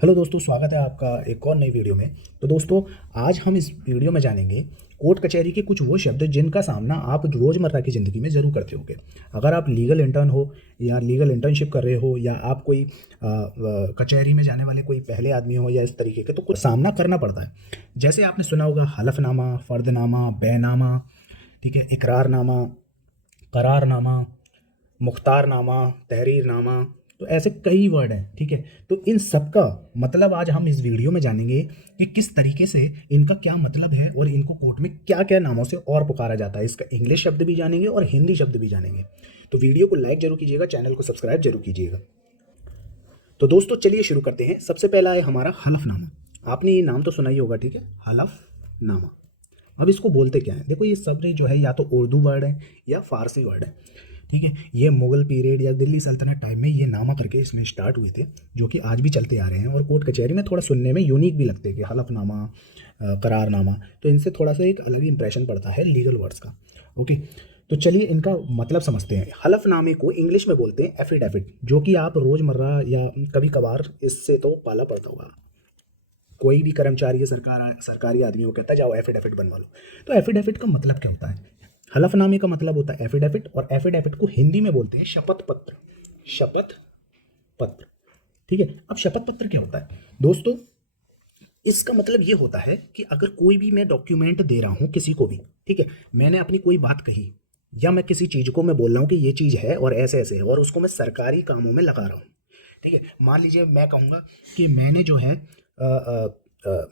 Hello दोस्तों, स्वागत है आपका एक और नई वीडियो में। तो दोस्तों, आज हम इस वीडियो में जानेंगे कोर्ट कचहरी के कुछ वो शब्द जिनका सामना आप रोज़मर्रा की ज़िंदगी में ज़रूर करते होंगे। अगर आप लीगल इंटर्न हो या लीगल इंटर्नशिप कर रहे हो या आप कोई कचहरी में जाने वाले कोई पहले आदमी हो या इस तरीके के, तो कुछ सामना करना पड़ता है। जैसे आपने सुना होगा हलफनामा, फ़र्दनामा, बैनामा, ठीक है, इकरारनामा, करारनामा, मुख्तारनामा, तहरीरनामा। तो ऐसे कई वर्ड हैं, ठीक है। तो इन सब का मतलब आज हम इस वीडियो में जानेंगे कि किस तरीके से इनका क्या मतलब है और इनको कोर्ट में क्या क्या नामों से और पुकारा जाता है। इसका इंग्लिश शब्द भी जानेंगे और हिंदी शब्द भी जानेंगे। तो वीडियो को लाइक जरूर कीजिएगा, चैनल को सब्सक्राइब जरूर कीजिएगा। तो दोस्तों चलिए शुरू करते हैं। सबसे पहला है हमारा हलफनामा। आपने ये नाम तो सुना ही होगा, ठीक है, हलफनामा। अब इसको बोलते क्या है? देखो, ये सब जो है या तो उर्दू वर्ड है या फारसी वर्ड है, ठीक है। ये मुगल पीरियड या दिल्ली सल्तनत टाइम में ये नामा करके इसमें स्टार्ट हुए थे, जो कि आज भी चलते आ रहे हैं और कोर्ट कचहरी में थोड़ा सुनने में यूनिक भी लगते हैं कि हलफनामा, करारनामा। तो इनसे थोड़ा सा एक अलग ही इंप्रेशन पड़ता है लीगल वर्ड्स का। ओके, तो चलिए इनका मतलब समझते हैं। हलफनामे को इंग्लिश में बोलते हैं एफिडेविट, जो कि आप रोज़मर्रा या कभी कभार इससे तो पाला पड़ता होगा। कोई भी कर्मचारी या सरकारी आदमी वो कहता है जाओ एफिडेविट बनवा लो। तो एफिडेविट का मतलब क्या होता है? हलफनामे का मतलब होता है एफिडेविट, और एफिडेविट को हिंदी में बोलते हैं शपथ पत्र। शपथ पत्र, ठीक है। अब शपथ पत्र क्या होता है दोस्तों? इसका मतलब ये होता है कि अगर कोई भी मैं डॉक्यूमेंट दे रहा हूं किसी को भी, ठीक है, मैंने अपनी कोई बात कही या मैं किसी चीज को मैं बोल रहा हूं कि ये चीज है और ऐसे ऐसे है, और उसको मैं सरकारी कामों में लगा रहा हूं, ठीक है। मान लीजिए मैं कहूंगा कि मैंने जो है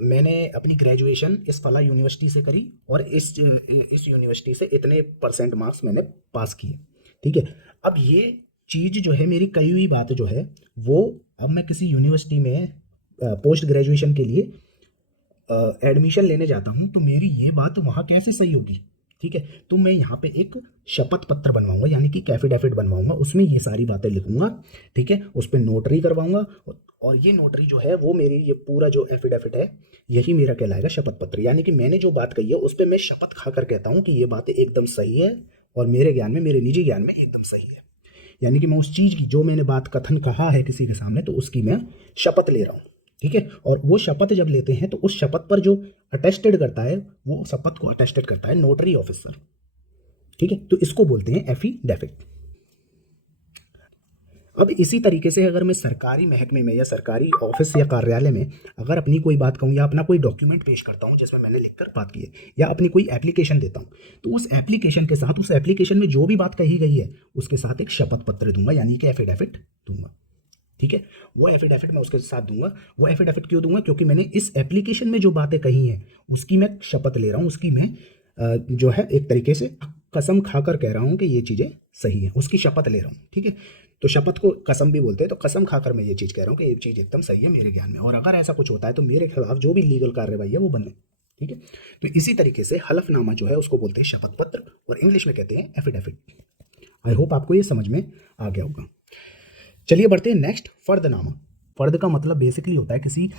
मैंने अपनी ग्रेजुएशन इस फला यूनिवर्सिटी से करी और इस यूनिवर्सिटी से इतने परसेंट मार्क्स मैंने पास किए, ठीक है। अब ये चीज़ जो है, मेरी कही हुई बात जो है वो, अब मैं किसी यूनिवर्सिटी में पोस्ट ग्रेजुएशन के लिए एडमिशन लेने जाता हूँ, तो मेरी ये बात वहाँ कैसे सही होगी? ठीक है, तो मैं यहाँ पे एक शपथ पत्र बनवाऊंगा, यानी कि कैफिडेविट बनवाऊंगा, उसमें ये सारी बातें लिखूंगा, ठीक है, उस पर नोटरी करवाऊंगा, और ये नोटरी जो है वो मेरी ये पूरा जो एफिडेविट है यही मेरा कहलाएगा शपथ पत्र। यानी कि मैंने जो बात कही है उस पर मैं शपथ खाकर कहता हूँ कि ये बातें एकदम सही है और मेरे ज्ञान में, मेरे निजी ज्ञान में एकदम सही है। यानी कि मैं उस चीज़ की, जो मैंने बात कथन कहा है किसी के सामने, तो उसकी मैं शपथ ले रहा हूँ, ठीक है। और वो शपथ जब लेते हैं तो उस शपथ पर जो अटेस्टेड करता है, वो शपथ को अटेस्टेड करता है नोटरी ऑफिसर, ठीक है। तो इसको बोलते हैं एफिडेविट। अब इसी तरीके से अगर मैं सरकारी महकमे में या सरकारी ऑफिस या कार्यालय में अगर अपनी कोई बात कहूँ या अपना कोई डॉक्यूमेंट पेश करता हूँ जिसमें मैंने लिखकर बात की है, या अपनी कोई एप्लीकेशन देता हूँ, तो उस एप्लीकेशन के साथ, उस एप्लीकेशन में जो भी बात कही गई है उसके साथ एक शपथ पत्र दूंगा, यानी कि एफिडेविट दूंगा, ठीक है। वो एफिडेविट मैं उसके साथ दूंगा। वो एफिडेविट क्यों दूंगा? क्योंकि मैंने इस एप्लीकेशन में जो बातें कही हैं उसकी मैं शपथ ले रहा हूँ, उसकी मैं जो है एक तरीके से कसम खाकर कह रहा हूँ कि ये चीज़ें सही है, उसकी शपथ ले रहा हूँ, ठीक है। तो शपथ को कसम भी बोलते हैं, तो कसम खाकर मैं ये चीज़ कह रहा हूँ कि ये चीज़ एकदम सही है मेरे ज्ञान में, और अगर ऐसा कुछ होता है तो मेरे खिलाफ जो भी लीगल कार्रवाई है वो बने, ठीक है। तो इसी तरीके से हलफनामा जो है उसको बोलते हैं शपथ पत्र, और इंग्लिश में कहते हैं एफिडेविट। आई होप आपको ये समझ में आ गया होगा। चलिए बढ़ते हैं नेक्स्ट, फर्दनामा। फर्द का मतलब बेसिकली होता है किसी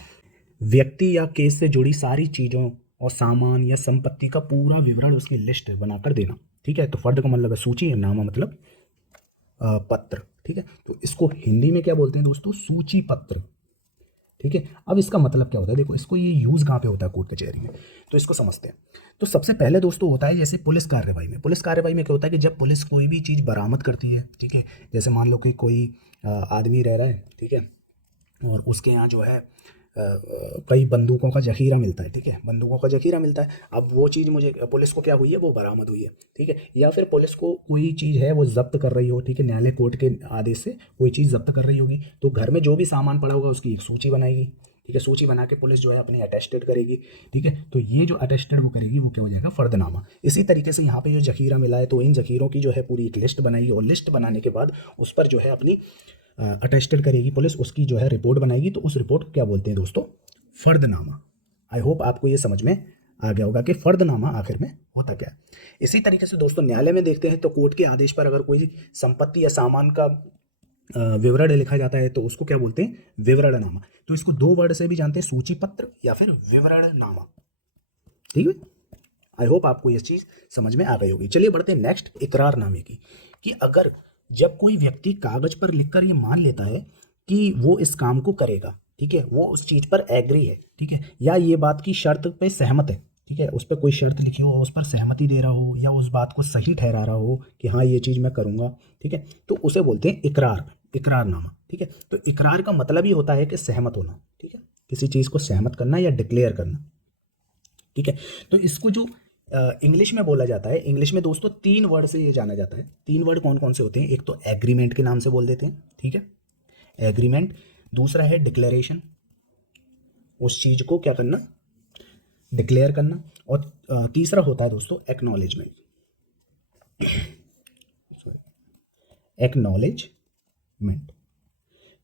व्यक्ति या केस से जुड़ी सारी चीज़ों और सामान या संपत्ति का पूरा विवरण, उसकी लिस्ट बनाकर देना, ठीक है। तो फर्द का मतलब है सूची, नामा मतलब पत्र, ठीक है। तो इसको हिंदी में क्या बोलते हैं दोस्तों? सूची पत्र, ठीक है। अब इसका मतलब क्या होता है? देखो, इसको ये यूज़ कहाँ पे होता है कोर्ट कचहरी में, तो इसको समझते हैं। तो सबसे पहले दोस्तों होता है जैसे पुलिस कार्रवाई में। पुलिस कार्रवाई में क्या होता है कि जब पुलिस कोई भी चीज़ बरामद करती है, ठीक है, जैसे मान लो कि कोई आदमी रह रहा है, ठीक है, और उसके यहाँ जो है कई बंदूकों का जखीरा मिलता है, ठीक है, बंदूकों का जखीरा मिलता है। अब वो चीज़ मुझे, पुलिस को क्या हुई है, वो बरामद हुई है, ठीक है। या फिर पुलिस को कोई चीज़ है वो जब्त कर रही हो, ठीक है, न्यायालय कोर्ट के आदेश से कोई चीज़ जब्त कर रही होगी, तो घर में जो भी सामान पड़ा होगा उसकी एक सूची बनाएगी, ठीक है। सूची बना के पुलिस जो है अपनी अटेस्टेड करेगी, ठीक है। तो ये जो अटेस्टेड वो करेगी वो क्या हो जाएगा? फर्दनामा। इसी तरीके से यहाँ पे जो जखीरा मिला है तो इन जखीरों की जो है पूरी एक लिस्ट बनाएगी, और लिस्ट बनाने के बाद उस पर जो है अपनी अटेस्टेड करेगी पुलिस, उसकी जो है रिपोर्ट बनाएगी, तो उस रिपोर्ट को क्या बोलते हैं दोस्तों? फर्दनामा। आई होप आपको ये समझ में आ गया होगा कि फर्दनामा आखिर में होता क्या है। इसी तरीके से दोस्तों न्यायालय में देखते हैं तो कोर्ट के आदेश पर अगर कोई संपत्ति या सामान का विवरण लिखा जाता है तो उसको क्या बोलते हैं? विवरणनामा। तो इसको दो वर्ड से भी जानते हैं, सूची पत्र या फिर विवरणनामा, ठीक है। आई होप आपको ये चीज़ समझ में आ गई होगी। चलिए बढ़ते हैं नेक्स्ट, इकरारनामे की। कि अगर जब कोई व्यक्ति कागज पर लिखकर ये मान लेता है कि वो इस काम को करेगा, ठीक है, वो उस चीज़ पर एग्री है, ठीक है, या ये बात की शर्त पे सहमत है, ठीक है, उस पर कोई शर्त लिखी हो, उस पर सहमति दे रहा हो, या उस बात को सही ठहरा रहा हो कि हाँ ये चीज़ मैं करूँगा, ठीक है, तो उसे बोलते हैं इकरार, इकरारनामा, ठीक है। तो इकरार का मतलब ही होता है कि सहमत होना, ठीक है, किसी चीज़ को सहमत करना या डिक्लेयर करना, ठीक है। तो इसको जो इंग्लिश में बोला जाता है, इंग्लिश में दोस्तों 3 वर्ड से ये जाना जाता है। 3 वर्ड कौन कौन से होते हैं? एक तो एग्रीमेंट के नाम से बोल देते हैं, ठीक है, एग्रीमेंट। दूसरा है डिक्लेरेशन, उस चीज को क्या करना, डिक्लेयर करना। और तीसरा होता है दोस्तों एक्नॉलेजमेंट, एक्नॉलेजमेंट।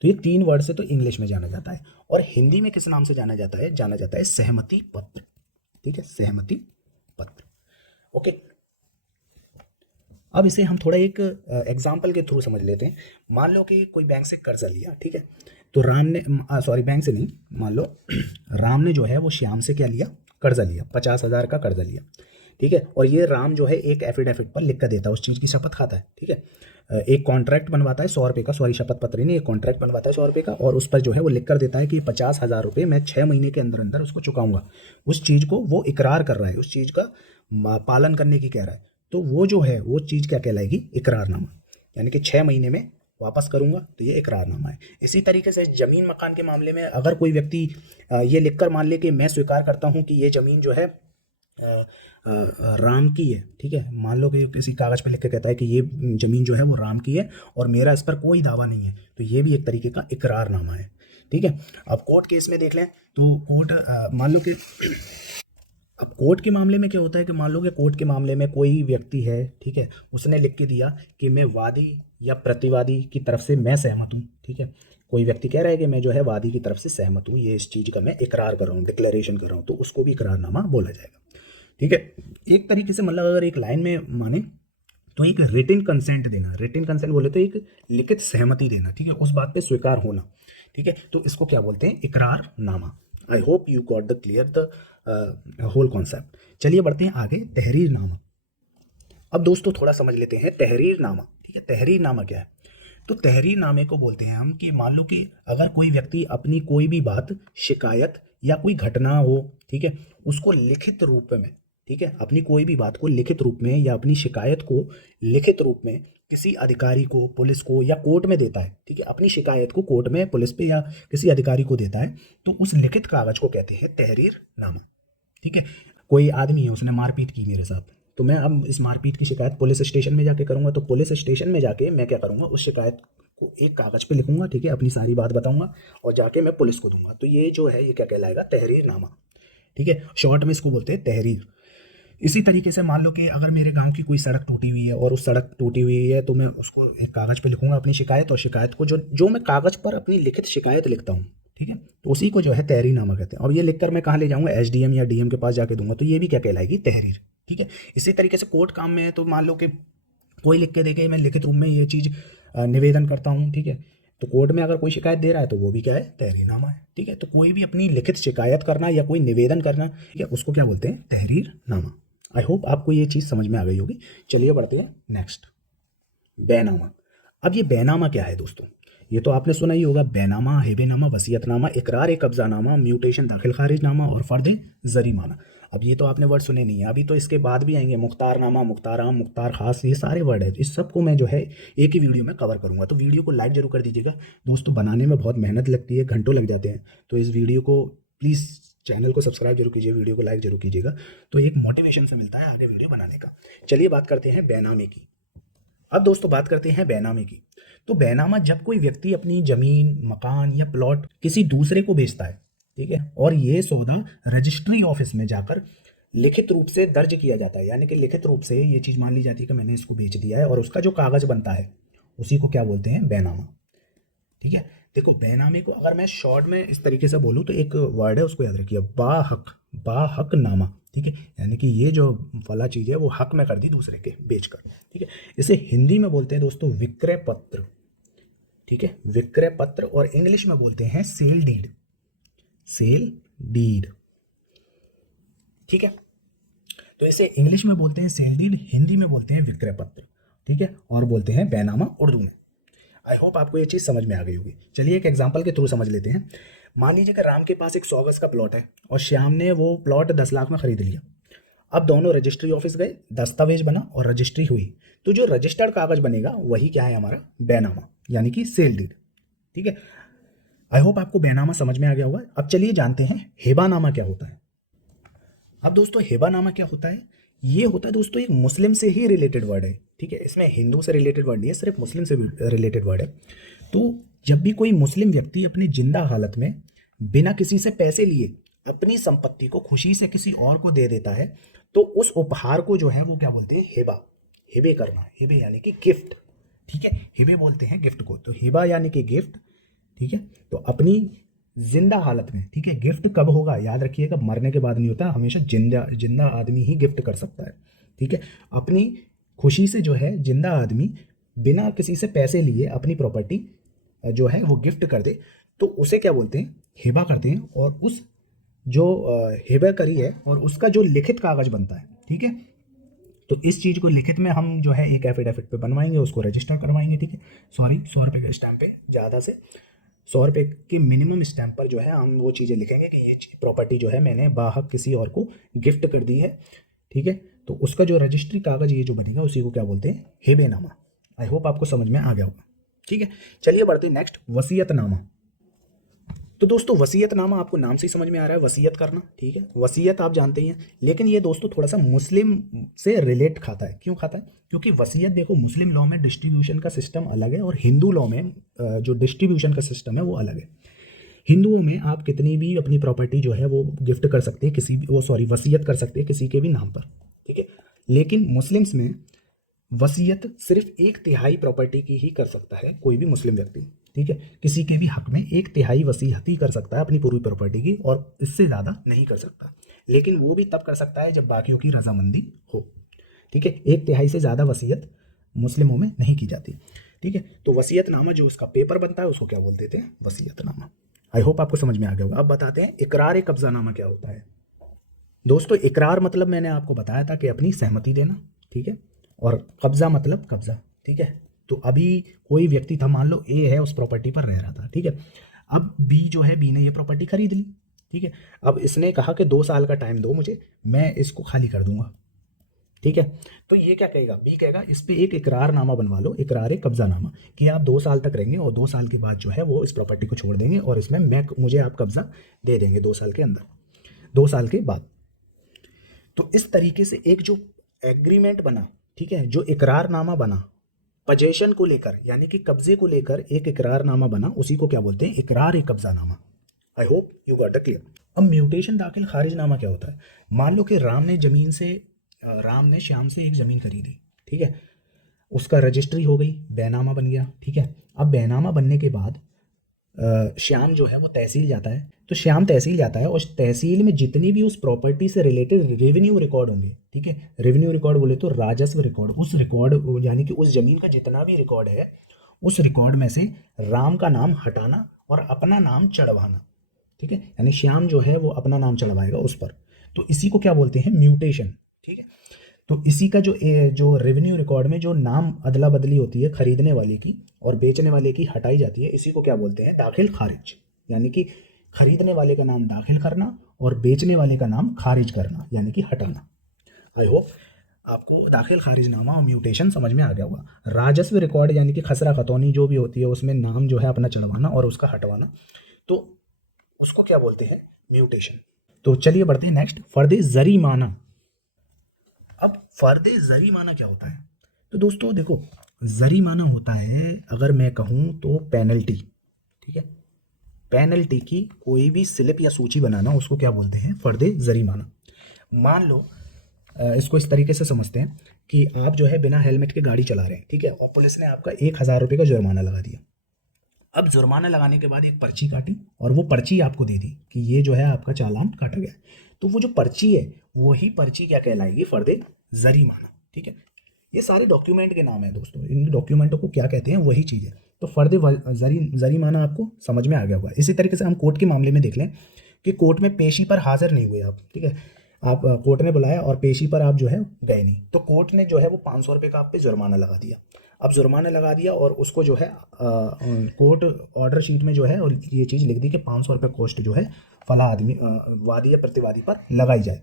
तो ये 3 वर्ड से तो इंग्लिश में जाना जाता है। और हिंदी में किस नाम से जाना जाता है? जाना जाता है सहमति पत्र, ठीक है, सहमति पत्र। ओके, अब इसे हम थोड़ा एक एग्जाम्पल के थ्रू समझ लेते हैं। मान लो कि कोई बैंक से कर्जा लिया, ठीक है, तो राम ने, सॉरी बैंक से नहीं, मान लो राम ने जो है वो श्याम से क्या लिया, कर्जा लिया, 50,000 का कर्जा लिया, ठीक है। और ये राम जो है एक एफिडेविट पर लिख कर देता है, उस चीज़ की शपथ खाता है, ठीक है। एक कॉन्ट्रैक्ट बनवाता है 100 रुपये का, सॉरी शपथ पत्र नहीं, एक कॉन्ट्रैक्ट बनवाता है 100 रुपये का, और उस पर जो है वो लिख कर देता है कि 50,000 रुपये मैं 6 महीने के अंदर अंदर उसको चुकाऊंगा। उस चीज़ को वो इकरार कर रहा है, उस चीज़ का पालन करने की कह रहा है। तो वो जो है वो चीज़ क्या कहलाएगी? इकरारनामा, यानी कि 6 महीने में वापस करूंगा, तो ये इकरारनामा है। इसी तरीके से ज़मीन मकान के मामले में अगर कोई व्यक्ति ये लिखकर मान ले कि मैं स्वीकार करता हूँ कि ये ज़मीन जो है राम की है, ठीक है, मान लो कि किसी कागज़ पे लिख के कहता है कि ये ज़मीन जो है वो राम की है और मेरा इस पर कोई दावा नहीं है, तो ये भी एक तरीके का इकरारनामा है, ठीक है। अब कोर्ट केस में देख लें तो कोर्ट मान लो कि अब कोर्ट के मामले में क्या होता है कि मान लो कि कोर्ट के मामले में कोई व्यक्ति है, ठीक है, उसने लिख के दिया कि मैं वादी या प्रतिवादी की तरफ से मैं सहमत हूँ, ठीक है। कोई व्यक्ति कह रहा है कि मैं जो है वादी की तरफ से सहमत हूँ, ये इस चीज़ का मैं इकरार कर रहा हूँ, डिक्लेरेशन कर रहा हूँ, तो उसको भी इकरारनामा बोला जाएगा, ठीक है। एक तरीके से मतलब अगर एक लाइन में माने तो एक रिटिन कंसेंट देना, रिटिन कंसेंट बोले तो एक लिखित सहमति देना, ठीक है, उस बात पे स्वीकार होना, ठीक है, तो इसको क्या बोलते हैं? इकरारनामा। I hope you got the clear the whole concept. चलिए बढ़ते हैं आगे, तहरीरनामा। अब दोस्तों थोड़ा समझ लेते हैं तहरीरनामा, ठीक है, तहरीरनामा क्या है? तो तहरीरनामे को बोलते हैं हम कि मान लो कि अगर कोई व्यक्ति अपनी कोई भी बात, शिकायत या कोई घटना हो, ठीक है, उसको लिखित रूप में, ठीक है, अपनी कोई भी बात को लिखित रूप में या अपनी शिकायत को लिखित रूप में किसी अधिकारी को, पुलिस को या कोर्ट में देता है, ठीक है, अपनी शिकायत को कोर्ट में, पुलिस पे या किसी अधिकारी को देता है, तो उस लिखित कागज को कहते हैं तहरीरनामा, ठीक है। कोई आदमी है, उसने मारपीट की मेरे साथ, तो मैं अब इस मारपीट की शिकायत पुलिस स्टेशन में जाके करूंगा, तो पुलिस स्टेशन में जाके मैं क्या करूंगा, उस शिकायत को एक कागज पे लिखूंगा, ठीक है, अपनी सारी बात बताऊंगा और जाके मैं पुलिस को दूंगा, तो ये जो है ये क्या कहलाएगा? तहरीरनामा, ठीक है, शॉर्ट में इसको बोलते हैं तहरीर। इसी तरीके से मान लो कि अगर मेरे गांव की कोई सड़क टूटी हुई है और उस सड़क टूटी हुई है, तो मैं उसको एक कागज़ पे लिखूंगा अपनी शिकायत, और शिकायत को जो जो मैं कागज़ पर अपनी लिखित शिकायत लिखता हूँ, ठीक है, तो उसी को जो है तहरीरनामा कहते हैं। अब ये लिखकर मैं कहाँ ले जाऊँगा? एसडीएम या डीएम के पास जाके दूंगा, तो ये भी क्या कहलाएगी? तहरीर, ठीक है। इसी तरीके से कोर्ट काम में है, तो मान लो कि कोई लिख के देखे मैं लिखित रूप में ये चीज़ निवेदन करता हूँ, ठीक है, तो कोर्ट में अगर कोई शिकायत दे रहा है तो वो भी क्या है? तहरीरनामा है, ठीक है। तो कोई भी अपनी लिखित शिकायत करना या कोई निवेदन करना, ठीक है, उसको क्या बोलते हैं? तहरीरनामा। आई होप आपको ये चीज़ समझ में आ गई होगी। चलिए बढ़ते हैं नेक्स्ट, बैनामा। अब ये बैनामा क्या है दोस्तों? ये तो आपने सुना ही होगा, बैनामा, हेबेनामा, वसीयतनामा, इकरार ए कब्जानामा, म्यूटेशन दाखिल खारिजनामा और फर्द जरीमाना। अब ये तो आपने वर्ड सुने नहीं है, अभी तो इसके बाद भी आएंगे, मुख्तारनामा, मुख्ताराम, मुख्तार खास, ये सारे वर्ड है, इस सबको मैं जो है एक ही वीडियो में कवर करूंगा। तो वीडियो को लाइक जरूर कर दीजिएगा दोस्तों, बनाने में बहुत मेहनत लगती है, घंटों लग जाते हैं, तो इस वीडियो को प्लीज़, चैनल को सब्सक्राइब जरूर कीजिए, वीडियो को लाइक जरूर कीजिएगा, तो एक मोटिवेशन से मिलता है आगे वीडियो बनाने का। चलिए बात करते हैं बैनामे की। अब दोस्तों बात करते हैं बैनामे की। तो बैनामा जब कोई व्यक्ति अपनी जमीन, मकान या प्लॉट किसी दूसरे को बेचता है, ठीक है, और ये सौदा रजिस्ट्री ऑफिस में जाकर लिखित रूप से दर्ज किया जाता है, यानी कि लिखित रूप से ये चीज़ मान ली जाती है कि मैंने इसको बेच दिया है, और उसका जो कागज़ बनता है उसी को क्या बोलते हैं? बैनामा, ठीक है। देखो बैनामे को अगर मैं शॉर्ट में इस तरीके से बोलूँ तो एक वर्ड है, उसको याद रखिए, बाहक, बाहकनामा, ठीक है, यानी कि ये जो वाला चीज़ है वो हक में कर दी दूसरे के बेचकर, ठीक है। इसे हिंदी में बोलते हैं दोस्तों विक्रय पत्र, ठीक है, विक्रय पत्र, और इंग्लिश में बोलते हैं सेल डीड, सेल डीड, ठीक है। तो इसे इंग्लिश में बोलते हैं सेल डीड, हिंदी में बोलते हैं विक्रय पत्र, ठीक है, और बोलते हैं बैनामा उर्दू में। आई होप आपको ये चीज़ समझ में आ गई होगी। चलिए एक एग्जांपल के थ्रू समझ लेते हैं। मान लीजिए कि राम के पास एक 100 गज का प्लॉट है और श्याम ने वो प्लॉट 10 लाख में खरीद लिया। अब दोनों रजिस्ट्री ऑफिस गए, दस्तावेज बना और रजिस्ट्री हुई, तो जो रजिस्टर्ड कागज बनेगा वही क्या है हमारा बैनामा, यानी कि सेल डीड। ठीक है, आई होप आपको बैनामा समझ में आ गया होगा। अब चलिए जानते हैं हेबानामा क्या होता है। अब दोस्तों हेबानामा क्या होता है, ये होता है दोस्तों एक मुस्लिम से ही रिलेटेड वर्ड है। ठीक है, इसमें हिंदू से रिलेटेड वर्ड नहीं है, सिर्फ मुस्लिम से रिलेटेड वर्ड है। तो जब भी कोई मुस्लिम व्यक्ति अपनी जिंदा हालत में बिना किसी से पैसे लिए अपनी संपत्ति को खुशी से किसी और को दे देता है, तो उस उपहार को जो है वो क्या बोलते हैं, हिबा। हिबे करना, हिबे यानी कि गिफ्ट। ठीक है, हिबे बोलते हैं गिफ्ट को, तो हिबा यानी कि गिफ्ट। ठीक है, तो अपनी जिंदा हालत में, ठीक है, गिफ्ट कब होगा याद रखिएगा, मरने के बाद नहीं होता, हमेशा जिंदा जिंदा आदमी ही गिफ्ट कर सकता है। ठीक है, अपनी खुशी से जो है जिंदा आदमी बिना किसी से पैसे लिए अपनी प्रॉपर्टी जो है वो गिफ्ट कर दे, तो उसे क्या बोलते हैं, हिबा करते हैं। और उस जो हिबा करी है और उसका जो लिखित कागज बनता है, ठीक है, तो इस चीज़ को लिखित में हम जो है एक एफिडेविट पे बनवाएंगे, उसको रजिस्टर करवाएंगे। ठीक है, सॉरी 100 रुपये के स्टैम्प पे, ज़्यादा से 100 रुपये के मिनिमम स्टैम्प पर जो है हम वो चीज़ें लिखेंगे कि ये प्रॉपर्टी जो है मैंने बाहक किसी और को गिफ्ट कर दी है। ठीक है, तो उसका जो रजिस्ट्री कागज ये जो बनेगा उसी को क्या बोलते हैं, हेबेनामा। आई होप आपको समझ में आ गया होगा। ठीक है, चलिए बढ़ते हैं नेक्स्ट, वसीयतनामा। तो दोस्तों वसीयतनामा आपको नाम से ही समझ में आ रहा है, वसीयत करना। ठीक है, वसीयत आप जानते ही हैं, लेकिन ये दोस्तों थोड़ा सा मुस्लिम से रिलेट खाता है। क्यों खाता है, क्योंकि वसीयत देखो मुस्लिम लॉ में डिस्ट्रीब्यूशन का सिस्टम अलग है और हिंदू लॉ में जो डिस्ट्रीब्यूशन का सिस्टम है वो अलग है। हिंदुओं में आप कितनी भी अपनी प्रॉपर्टी जो है वो गिफ्ट कर सकते हैं किसी भी, वो सॉरी वसीयत कर सकते हैं किसी के भी नाम पर। ठीक है, लेकिन मुस्लिम्स में वसीयत सिर्फ 1/3 प्रॉपर्टी की ही कर सकता है कोई भी मुस्लिम व्यक्ति। ठीक है, किसी के भी हक में 1/3 वसीयत ही कर सकता है अपनी पूरी प्रॉपर्टी की, और इससे ज़्यादा नहीं कर सकता। लेकिन वो भी तब कर सकता है जब बाकियों की रजामंदी हो। ठीक है, 1/3 से ज़्यादा वसीयत मुस्लिमों में नहीं की जाती। ठीक है, तो वसीयतनामा जो उसका पेपर बनता है उसको क्या बोल देते हैं, वसीयतनामा। आई होप आपको समझ में आ गया होगा। अब बताते हैं इकरार कब्जानामा क्या होता है। दोस्तों इकरार मतलब मैंने आपको बताया था कि अपनी सहमति देना। ठीक है, और कब्जा मतलब कब्जा। ठीक है, तो अभी कोई व्यक्ति था, मान लो ए है, उस प्रॉपर्टी पर रह रहा था। ठीक है, अब बी जो है, बी ने ये प्रॉपर्टी खरीद ली। ठीक है, अब इसने कहा कि 2 साल का टाइम दो मुझे, मैं इसको खाली कर दूंगा। ठीक है, तो ये क्या कहेगा, बी कहेगा इस पे एक इकरारनामा बनवा लो, इकरार कब्जानामा, कि आप 2 साल तक रहेंगे और 2 साल के बाद जो है वो इस प्रॉपर्टी को छोड़ देंगे और इसमें मुझे आप कब्जा दे देंगे 2 साल के अंदर, 2 साल के बाद। तो इस तरीके से एक जो एग्रीमेंट बना, ठीक है, जो इकरारनामा बना पजेशन को लेकर, यानी कि कब्जे को लेकर एक इकरारनामा बना, उसी को क्या बोलते हैं, इकरार कब्जानामा। I hope you got the clear. अब म्यूटेशन दाखिल खारिजनामा क्या होता है। मान लो कि राम ने श्याम से एक ज़मीन खरीदी। ठीक है, उसका रजिस्ट्री हो गई, बैनामा बन गया। ठीक है, अब बैनामा बनने के बाद श्याम जो है वो तहसील जाता है। तो श्याम तहसील जाता है और तहसील में जितनी भी उस प्रॉपर्टी से रिलेटेड रेवेन्यू रिकॉर्ड होंगे, ठीक है, रेवेन्यू रिकॉर्ड बोले तो राजस्व रिकॉर्ड, उस रिकॉर्ड यानी कि उस जमीन का जितना भी रिकॉर्ड है, उस रिकॉर्ड में से राम का नाम हटाना और अपना नाम चढ़वाना। ठीक है, यानी श्याम जो है वो अपना नाम चढ़वाएगा उस पर, तो इसी को क्या बोलते हैं, म्यूटेशन। ठीक है, तो इसी का जो रेवेन्यू रिकॉर्ड में जो नाम अदला बदली होती है खरीदने वाले की और बेचने वाले की हटाई जाती है, इसी को क्या बोलते हैं, दाखिल खारिज। यानी कि खरीदने वाले का नाम दाखिल करना और बेचने वाले का नाम खारिज करना, यानी कि हटाना। आई होप आपको दाखिल खारिजनामा और म्यूटेशन समझ में आ गया होगा। राजस्व रिकॉर्ड यानी कि खसरा खतौनी जो भी होती है, उसमें नाम जो है अपना चढ़वाना और उसका हटवाना, तो उसको क्या बोलते हैं, म्यूटेशन। तो चलिए बढ़ते हैं नेक्स्ट, फर्द जरीमाना। अब फर्द जरीमाना क्या होता है, तो दोस्तों देखो जरीमाना होता है, अगर मैं कहूँ तो पेनल्टी। ठीक है, पेनल्टी की कोई भी स्लिप या सूची बनाना, उसको क्या बोलते हैं, फर्द जरीमाना। मान लो इसको इस तरीके से समझते हैं कि आप जो है बिना हेलमेट के गाड़ी चला रहे हैं। ठीक है, और पुलिस ने आपका 1000 रुपये का जुर्माना लगा दिया। अब जुर्माना लगाने के बाद एक पर्ची काटी और वो पर्ची आपको दे दी कि ये जो है आपका चालान काटा गया। तो वो जो पर्ची है वही पर्ची क्या कहलाएगी, फर्द जरीमाना। ठीक है, ये सारे डॉक्यूमेंट के नाम है दोस्तों, इन डॉक्यूमेंटों को क्या कहते हैं, वही चीज़ है। तो फर्द जरीमाना आपको समझ में आ गया होगा। इसी तरीके से हम कोर्ट के मामले में देख लें कि कोर्ट में पेशी पर हाजिर नहीं हुए आप। ठीक है, आप कोर्ट ने बुलाया और पेशी पर आप जो है गए नहीं, तो कोर्ट ने जो है वो 500 रुपये का आप पे जुर्माना लगा दिया। अब जुर्माना लगा दिया और उसको जो है कोर्ट ऑर्डर शीट में जो है और ये चीज़ लिख दी कि 500 रुपये कॉस्ट जो है फला आदमी वादी या प्रतिवादी पर लगाई जाए।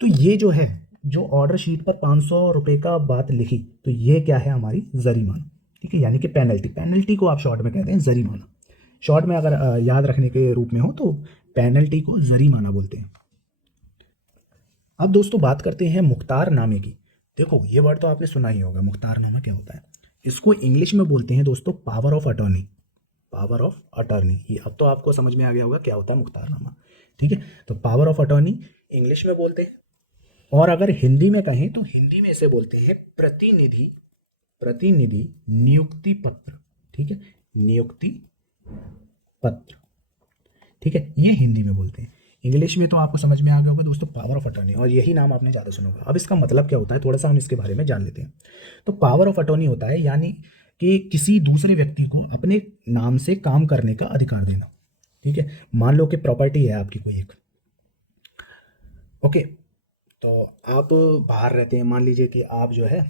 तो ये जो है जो ऑर्डर शीट पर 500 रुपये का बात लिखी, तो ये क्या है हमारी जरीमाना, ठीक है, यानी कि पेनल्टी। पेनल्टी को आप शॉर्ट में कहते हैं जरीमाना। शॉर्ट में अगर याद रखने के रूप में हो तो पेनल्टी को जरीमाना बोलते हैं। अब दोस्तों बात करते हैं मुख्तारनामे की। देखो ये वर्ड तो आपने सुना ही होगा, मुख्तारनामा क्या होता है। इसको इंग्लिश में बोलते हैं दोस्तों power of attorney. Power of attorney, ये अब तो आपको समझ में आ गया होगा क्या होता है मुख्तारनामा, ठीक है। तो पावर ऑफ अटॉर्नी इंग्लिश में बोलते हैं, और अगर हिंदी में कहें तो हिंदी में इसे बोलते हैं प्रतिनिधि प्रतिनिधि नियुक्ति पत्र, ठीक है, नियुक्ति पत्र, ठीक है, ये हिंदी में बोलते हैं। इंग्लिश में तो आपको समझ में आ गया होगा दोस्तों पावर ऑफ अटॉर्नी, और यही नाम आपने ज़्यादा सुना होगा। अब इसका मतलब क्या होता है थोड़ा सा हम इसके बारे में जान लेते हैं। तो पावर ऑफ अटॉर्नी होता है यानी कि किसी दूसरे व्यक्ति को अपने नाम से काम करने का अधिकार देना, ठीक है। मान लो कि प्रॉपर्टी है आपकी कोई एक, ओके, तो आप बाहर रहते हैं, मान लीजिए कि आप जो है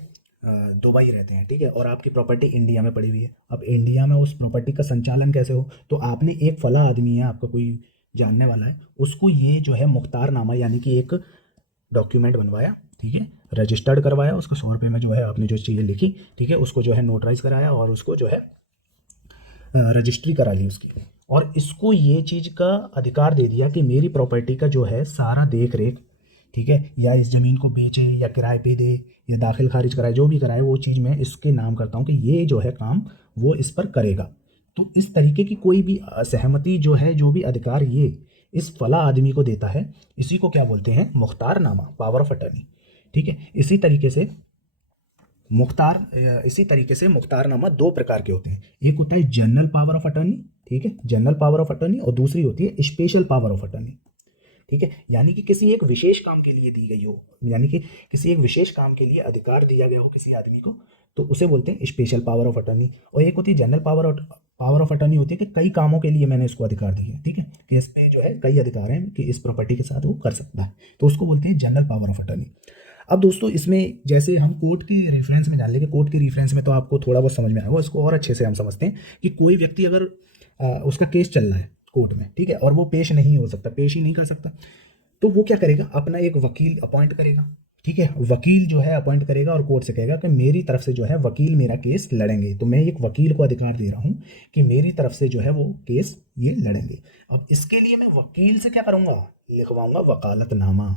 दुबई रहते हैं, ठीक है, और आपकी प्रॉपर्टी इंडिया में पड़ी हुई है। अब इंडिया में उस प्रॉपर्टी का संचालन कैसे हो, तो आपने एक फला आदमी है, आपका कोई जानने वाला है, उसको ये जो है मुख्तारनामा यानी कि एक डॉक्यूमेंट बनवाया, ठीक है, रजिस्टर्ड करवाया, उसको 100 रुपये में जो है आपने जो चीज़ें लिखी, ठीक है, उसको जो है नोटराइज कराया और उसको जो है रजिस्ट्री करा ली उसकी, और इसको ये चीज़ का अधिकार दे दिया कि मेरी प्रॉपर्टी का जो है सारा देख रेख, ठीक है, या इस ज़मीन को बेचे या किराए पे दे या दाखिल खारिज कराए, जो भी कराए वो चीज़ मैं इसके नाम करता हूँ कि ये जो है काम वो इस पर करेगा। तो इस तरीके की कोई भी सहमति जो है, जो भी अधिकार ये इस फला आदमी को देता है, इसी को क्या बोलते हैं मुख्तारनामा, पावर ऑफ अटर्नी, ठीक है। इसी तरीके से मुख्तारनामा दो प्रकार के होते हैं। एक होता है जनरल पावर ऑफ अटर्नी, ठीक है, जनरल पावर ऑफ अटर्नी, और दूसरी होती है स्पेशल पावर ऑफ अटर्नी, ठीक है, यानी कि किसी एक विशेष काम के लिए दी गई हो, यानी कि किसी एक विशेष काम के लिए अधिकार दिया गया हो किसी आदमी को, तो उसे बोलते हैं स्पेशल पावर ऑफ अटर्नी। और एक होती है जनरल पावर ऑफ अटर्नी, होती है कि कई कामों के लिए मैंने इसको अधिकार दिए हैं, ठीक है, कि इस पे जो है कई अधिकार हैं कि इस प्रॉपर्टी के साथ वो कर सकता है, तो उसको बोलते हैं जनरल पावर ऑफ अटर्नी। अब दोस्तों इसमें जैसे हम कोर्ट के रेफरेंस में जान लेंगे, कोर्ट के रेफरेंस में तो आपको थोड़ा बहुत समझ में आएगा, इसको और अच्छे से हम समझते हैं कि कोई व्यक्ति अगर उसका केस चल रहा है कोर्ट में, ठीक है, और वो पेश नहीं हो सकता, पेश ही नहीं कर सकता, तो वो क्या करेगा, अपना एक वकील अपॉइंट करेगा, ठीक है, वकील जो है अपॉइंट करेगा और कोर्ट से कहेगा कि मेरी तरफ से जो है वकील मेरा केस लड़ेंगे। तो मैं एक वकील को अधिकार दे रहा हूँ कि मेरी तरफ से जो है वो केस ये लड़ेंगे। अब इसके लिए मैं वकील से क्या करूँगा, लिखवाऊंगा वकालतनामा,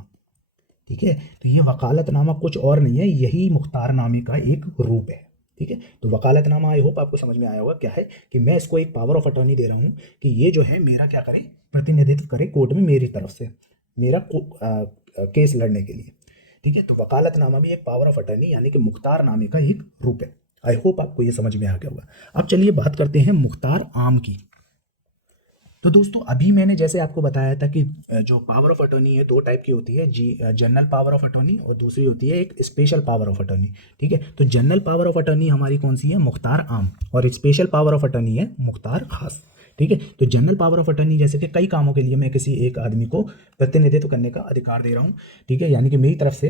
ठीक है। तो ये वकालतनामा कुछ और नहीं है, यही मुख्तारनामे का एक रूप है, ठीक है। तो वकालतनामा आई होप आपको समझ में आया होगा क्या है, कि मैं इसको एक पावर ऑफ अटर्नी दे रहा हूँ कि ये जो है मेरा क्या करे, प्रतिनिधित्व करे कोर्ट में मेरी तरफ से मेरा केस लड़ने के लिए, ठीक है। तो वकालतनामा भी एक पावर ऑफ अटर्नी यानी कि मुख्तारनामे का एक रूप है। आई होप आपको ये समझ में आ गया होगा। अब चलिए बात करते हैं मुख्तार आम की। तो दोस्तों अभी मैंने जैसे आपको बताया था कि जो पावर ऑफ अटर्नी है दो टाइप की होती है, जनरल पावर ऑफ अटर्नी, और दूसरी होती है एक स्पेशल पावर ऑफ अटर्नी, ठीक है। तो जनरल पावर ऑफ अटर्नी हमारी कौन सी है, मुख्तार आम, और स्पेशल पावर ऑफ अटर्नी है मुख्तार खास, ठीक है। तो जनरल पावर ऑफ अटर्नी जैसे कि कई कामों के लिए मैं किसी एक आदमी को प्रतिनिधित्व करने का अधिकार दे रहा हूँ, ठीक है, यानी कि मेरी तरफ से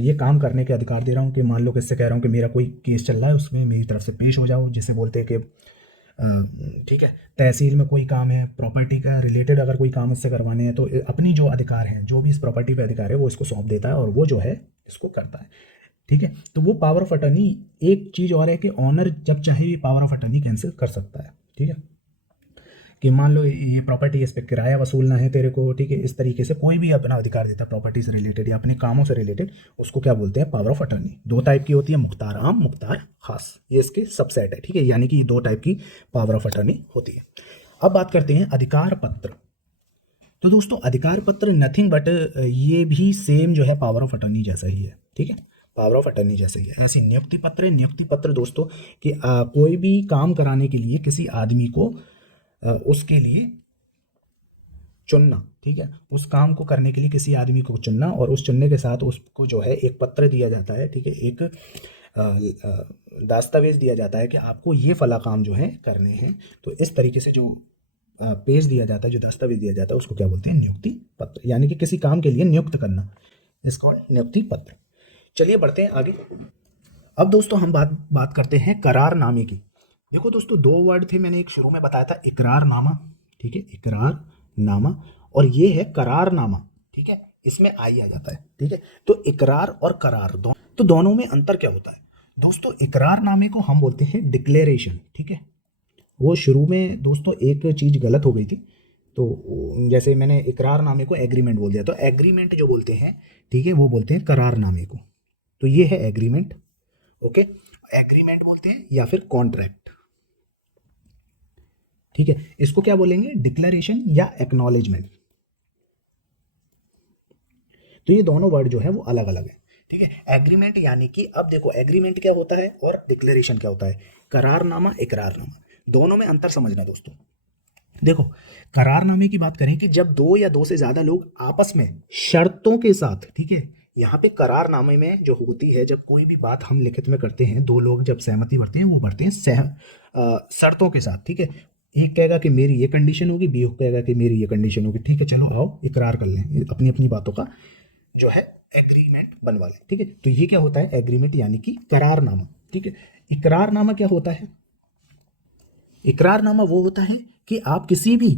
ये काम करने के अधिकार दे रहा हूँ कि मान लो किससे कह रहा हूँ कि मेरा कोई केस चल रहा है उसमें मेरी तरफ से पेश हो जाओ, जिसे बोलते हैं कि ठीक है, तहसील में कोई काम है, प्रॉपर्टी का रिलेटेड अगर कोई काम उससे करवाने हैं, तो अपनी जो अधिकार हैं, जो भी इस प्रॉपर्टी पे अधिकार है वो इसको सौंप देता है और वो जो है इसको करता है, ठीक है। तो वो पावर ऑफ अटर्नी, एक चीज़ और है कि ऑनर जब चाहे पावर ऑफ अटर्नी कैंसिल कर सकता है, ठीक है, कि मान लो ये प्रॉपर्टी, इस पर किराया वसूलना है तेरे को, ठीक है, इस तरीके से कोई भी अपना अधिकार देता है प्रॉपर्टी से रिलेटेड या अपने कामों से रिलेटेड, उसको क्या बोलते हैं, पावर ऑफ अटर्नी। दो टाइप की होती है, मुख्तार आम, मुख्तार खास, ये इसके सबसेट है, ठीक है, यानी कि ये दो टाइप की पावर ऑफ अटर्नी होती है। अब बात करते हैं अधिकार पत्र। तो दोस्तों अधिकार पत्र नथिंग बट ये भी सेम जो है पावर ऑफ अटर्नी जैसा ही है, ठीक है, पावर ऑफ अटर्नी जैसा ही है। ऐसी नियुक्ति पत्र, नियुक्ति पत्र दोस्तों कि कोई भी काम कराने के लिए किसी आदमी को उसके लिए चुनना, ठीक है, उस काम को करने के लिए किसी आदमी को चुनना, और उस चुनने के साथ उसको जो है एक पत्र दिया जाता है, ठीक है, एक दस्तावेज दिया जाता है कि आपको ये फला काम जो है करने हैं। तो इस तरीके से जो पेज दिया जाता है, जो दस्तावेज दिया जाता है, उसको क्या बोलते हैं, नियुक्ति पत्र, यानी कि किसी काम के लिए नियुक्त करना, इसको नियुक्ति पत्र। चलिए बढ़ते हैं आगे। अब दोस्तों हम बात करते हैं करारनामे की। देखो दोस्तों, दो वर्ड थे, मैंने एक शुरू में बताया था इकरारनामा, ठीक है, इकरारनामा, और ये है करारनामा, ठीक है, इसमें आई आ जाता है, ठीक है। तो इकरार और करार तो दोनों में अंतर क्या होता है दोस्तों? इकरारनामे को हम बोलते हैं डिक्लेरेशन, ठीक है। वो शुरू में दोस्तों एक चीज गलत हो गई थी, तो जैसे मैंने इकरारनामे को एग्रीमेंट बोल दिया, तो एग्रीमेंट जो बोलते हैं, ठीक है, वो बोलते हैं करारनामे को। तो ये है एग्रीमेंट, ओके, एग्रीमेंट बोलते हैं या फिर कॉन्ट्रैक्ट, ठीक है। इसको क्या बोलेंगे? डिक्लेरेशन या एक्नॉलेजमेंट। तो ये दोनों वर्ड जो है वो अलग अलग है, ठीक है। एग्रीमेंट यानी कि, अब देखो एग्रीमेंट क्या होता है और डिक्लेरेशन क्या होता है, करारनामा इकरारनामा, दोनों में अंतर समझना है दोस्तों। देखो, करारनामे की बात करें कि जब दो या दो से ज्यादा लोग आपस में शर्तों के साथ, ठीक है, यहाँ पे करारनामे में जो होती है, जब कोई भी बात हम लिखित में करते हैं, दो लोग जब सहमति भरते हैं, वो भरते हैं शर्तों के साथ, ठीक है। एक कहेगा कि मेरी ये कंडीशन होगी, बी कहेगा कि मेरी ये कंडीशन होगी, ठीक है, चलो आओ इकरार कर लें, अपनी अपनी बातों का जो है एग्रीमेंट बनवा लें, ठीक है। तो ये क्या होता है? एग्रीमेंट यानी कि करारनामा, ठीक है। इकरारनामा क्या होता है? इकरारनामा वो होता है कि आप किसी भी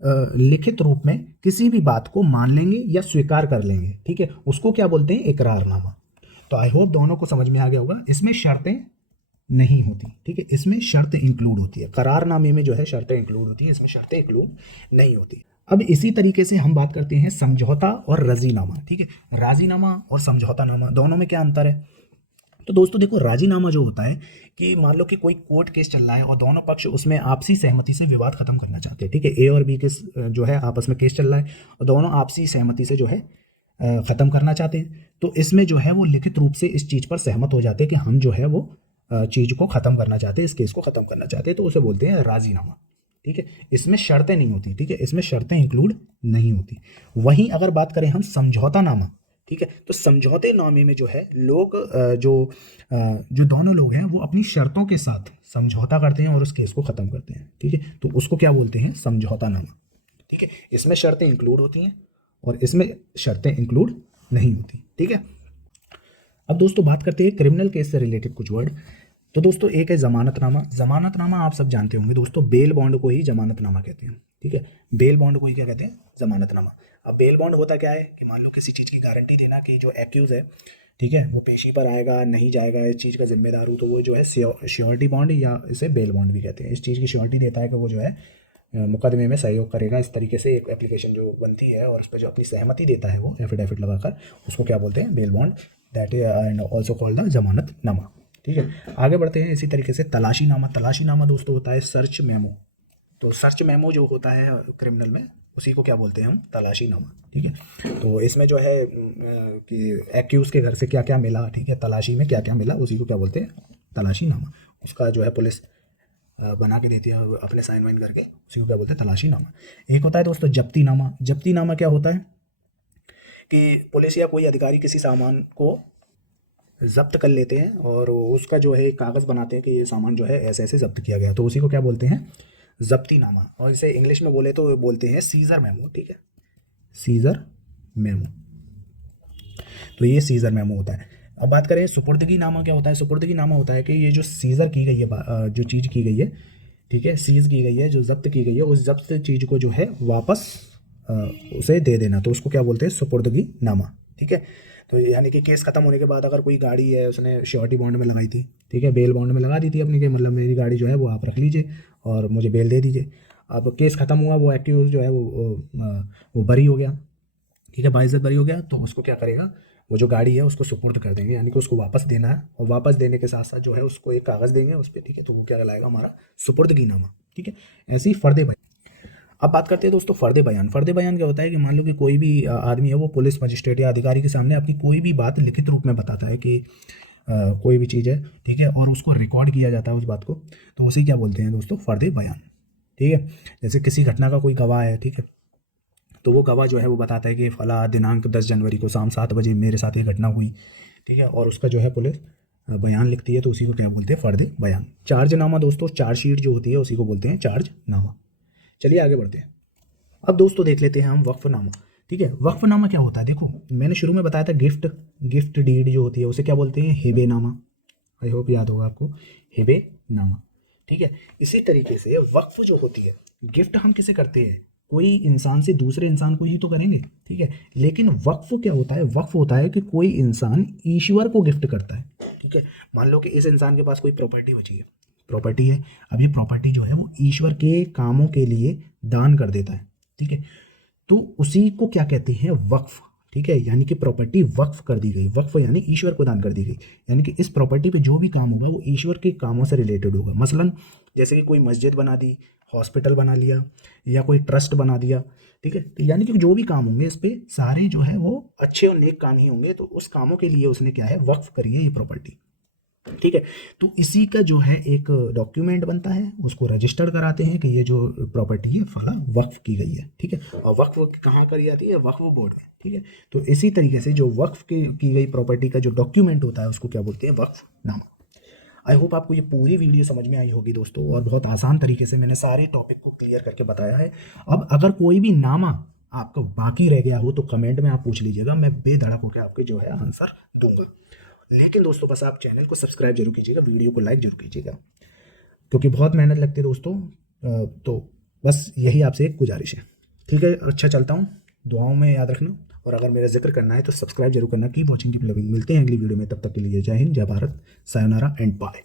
लिखित रूप में किसी भी बात को मान लेंगे या स्वीकार कर लेंगे, ठीक है, उसको क्या बोलते हैं? इकरारनामा। तो आई होप दोनों को समझ में आ गया होगा। इसमें शर्तें नहीं होती, ठीक है, इसमें शर्त इंक्लूड होती है। करारनामे में जो है शर्तें इंक्लूड होती है, इसमें शर्तें इंक्लूड नहीं होती। अब इसी तरीके से हम बात करते हैं समझौता और रजीनामा, ठीक है। राजीनामा और समझौतानामा, दोनों में क्या अंतर है? तो दोस्तों देखो, राजीनामा जो होता है कि मान लो कि कोई कोर्ट केस चल रहा है और दोनों पक्ष उसमें आपसी सहमति से विवाद खत्म करना चाहते हैं, ठीक है। ए और बी केस जो है आपस में केस चल रहा है और दोनों आपसी सहमति से जो है खत्म करना चाहते हैं। तो इसमें जो है वो लिखित रूप से इस चीज़ पर सहमत हो जाते हैं कि हम जो है वो चीज़ को ख़त्म करना चाहते हैं, इस केस को ख़त्म करना चाहते हैं, तो उसे बोलते हैं राजीनामा, ठीक है। इसमें शर्तें नहीं होती, ठीक है, इसमें शर्तें इंक्लूड नहीं होती। वहीं अगर बात करें हम समझौतानामा, ठीक है, तो समझौते नामे में जो है लोग जो दोनों लोग हैं वो अपनी शर्तों के साथ समझौता करते हैं और उस केस को ख़त्म करते हैं, ठीक है। तो उसको क्या बोलते हैं? समझौतानामा, ठीक है। इसमें शर्तें इंक्लूड होती हैं और इसमें शर्तें इंक्लूड नहीं होती, ठीक है। अब दोस्तों बात करते हैं क्रिमिनल केस से रिलेटेड कुछ वर्ड। तो दोस्तों एक है जमानतनामा। जमानतनामा आप सब जानते होंगे दोस्तों, बेल बॉन्ड को ही जमानतनामा कहते हैं, ठीक है। बेल बॉन्ड को ही क्या कहते हैं? जमानतनामा। अब बेल बॉन्ड होता क्या है कि मान लो किसी चीज़ की गारंटी देना कि जो एक्यूज है, ठीक है, वो पेशी पर आएगा नहीं जाएगा, इस चीज़ का जिम्मेदार हो, तो वो जो है श्योरिटी बॉन्ड या इसे बेल बॉन्ड भी कहते हैं। इस चीज़ की श्योरिटी देता है कि वो जो है मुकदमे में सहयोग करेगा। इस तरीके से एक एप्लीकेशन जो बनती है और उस पर जो अपनी सहमति देता है वो एफिडेविट लगाकर, उसको क्या बोलते हैं? Bail bond, that is and also called the जमानतनामा, ठीक है। आगे बढ़ते हैं इसी तरीके से तलाशीनामा। तलाशीनामा दोस्तों होता है सर्च मेमो। तो सर्च मेमो जो होता है क्रिमिनल में, उसी को क्या बोलते हैं हम? तलाशीनामा, ठीक है। तो इसमें जो है कि एक्यूज के घर से क्या क्या मिला, ठीक है, तलाशी में क्या क्या मिला, उसी को क्या बोलते हैं? तलाशीनामा। उसका जो है पुलिस बना के देती है अपने साइन वाइन करके, उसी को क्या बोलते हैं? तलाशीनामा। एक होता है दोस्तों जब्तीनामा। जब्तीनामा क्या होता है कि पुलिस या कोई अधिकारी किसी सामान को जब्त कर लेते हैं और उसका जो है एक कागज़ बनाते हैं कि ये सामान जो है ऐसे ऐसे जब्त किया गया, तो उसी को क्या बोलते हैं? जब्तीनामा। और इसे इंग्लिश में बोले तो बोलते हैं सीजर मेमो, ठीक है, सीजर मेमो। तो ये सीजर मेमो होता है। अब बात करें सुपुर्दगी नामा, क्या होता है? सुपुर्दगी नामा होता है कि ये जो सीजर की गई है, जो चीज़ की गई है, ठीक है, सीज की गई है, जो जब्त की गई है, उस जब्त चीज़ को जो है वापस उसे दे देना, तो उसको क्या बोलते हैं? सुपुर्दगी नामा, ठीक है। तो यानी कि केस खत्म होने के बाद अगर कोई गाड़ी है उसने श्योरिटी बॉन्ड में लगाई थी, ठीक है, बेल बॉन्ड में लगा दी थी अपनी, के मतलब मेरी गाड़ी जो है वो आप रख लीजिए और मुझे बेल दे दीजिए। अब केस खत्म हुआ, वो एक्यूज जो है वो बरी हो गया, ठीक है, बाइज्जत बरी हो गया, तो उसको क्या करेगा? वो जो गाड़ी है उसको सुपुर्द कर देंगे, यानी कि उसको वापस देना है, और वापस देने के साथ साथ जो है उसको एक कागज़ देंगे उस पर, ठीक है। तो वो क्या कहलाएगा? हमारा सुपुर्दगीनामा, ठीक है। ऐसे ही फर्दे बयान। अब बात करते हैं दोस्तों फर्दे बयान। फर्दे बयान क्या होता है कि मान लो कि कोई भी आदमी है वो पुलिस मजिस्ट्रेट या अधिकारी के सामने अपनी कोई भी बात लिखित रूप में बताता है कि कोई भी चीज़ है, ठीक है, और उसको रिकॉर्ड किया जाता है उस बात को, तो उसे क्या बोलते हैं दोस्तों? फर्दे बयान, ठीक है। जैसे किसी घटना का कोई गवाह है, ठीक है, तो वो गवाह जो है वो बताता है कि फला दिनांक 10 जनवरी को शाम 7 बजे मेरे साथ ये घटना हुई, ठीक है, और उसका जो है पुलिस बयान लिखती है, तो उसी को क्या बोलते हैं? फर्दे बयान। चार्जनामा दोस्तों, चार्जशीट जो होती है उसी को बोलते हैं चार्जनामा। चलिए आगे बढ़ते हैं। अब दोस्तों देख लेते हैं हम वक्फनामा, ठीक है। वक्फनामा क्या होता है? देखो मैंने शुरू में बताया था गिफ्ट डीड जो होती है उसे क्या बोलते हैं? हिबेनामा। आई होप याद होगा आपको, हिबे नामा। ठीक है, इसी तरीके से वक्फ जो होती है, गिफ्ट हम किसे करते हैं, कोई इंसान से दूसरे इंसान को ही तो करेंगे। ठीक है, लेकिन वक्फ क्या होता है, वक्फ होता है कि कोई इंसान ईश्वर को गिफ्ट करता है। ठीक है, मान लो कि इस इंसान के पास कोई प्रॉपर्टी बची है, प्रॉपर्टी है, अब ये प्रॉपर्टी जो है वो ईश्वर के कामों के लिए दान कर देता है। ठीक है, तो उसी को क्या कहते हैं, वक्फ। ठीक है, यानी कि प्रॉपर्टी वक्फ कर दी गई, वक्फ यानी ईश्वर को दान कर दी गई, यानी कि इस प्रॉपर्टी पे जो भी काम होगा वो ईश्वर के कामों से रिलेटेड होगा। मसलन जैसे कि कोई मस्जिद बना दी, हॉस्पिटल बना लिया, या कोई ट्रस्ट बना दिया। ठीक है, तो यानी कि जो भी काम होंगे इस पे सारे जो है वो अच्छे और नेक काम ही होंगे, तो उस कामों के लिए उसने क्या है, वक्फ करी है ये प्रॉपर्टी। ठीक है, तो इसी का जो है एक डॉक्यूमेंट बनता है, उसको रजिस्टर्ड कराते हैं कि ये जो प्रॉपर्टी है फला वक्फ की गई है। ठीक है, और वक्फ कहाँ करी जाती है, वक्फ बोर्ड में। ठीक है, तो इसी तरीके से जो वक्फ की गई प्रॉपर्टी का जो डॉक्यूमेंट होता है उसको क्या बोलते हैं, वक्फ नामा। आई होप आपको ये पूरी वीडियो समझ में आई होगी दोस्तों, और बहुत आसान तरीके से मैंने सारे टॉपिक को क्लियर करके बताया है। अब अगर कोई भी नामा आपका बाकी रह गया हो तो कमेंट में आप पूछ लीजिएगा, मैं बेधड़क होकर आपके जो है आंसर दूंगा। लेकिन दोस्तों बस आप चैनल को सब्सक्राइब जरूर कीजिएगा, वीडियो को लाइक जरूर कीजिएगा, क्योंकि बहुत मेहनत लगती है दोस्तों। तो बस यही आपसे एक गुजारिश है। ठीक है, अच्छा चलता हूँ, दुआओं में याद रखना, और अगर मेरा जिक्र करना है तो सब्सक्राइब जरूर करना। Keep watching, keep loving. मिलते हैं अगली वीडियो में, तब तक के लिए जय हिंद, जय भारत, सायोनारा एंड बाय।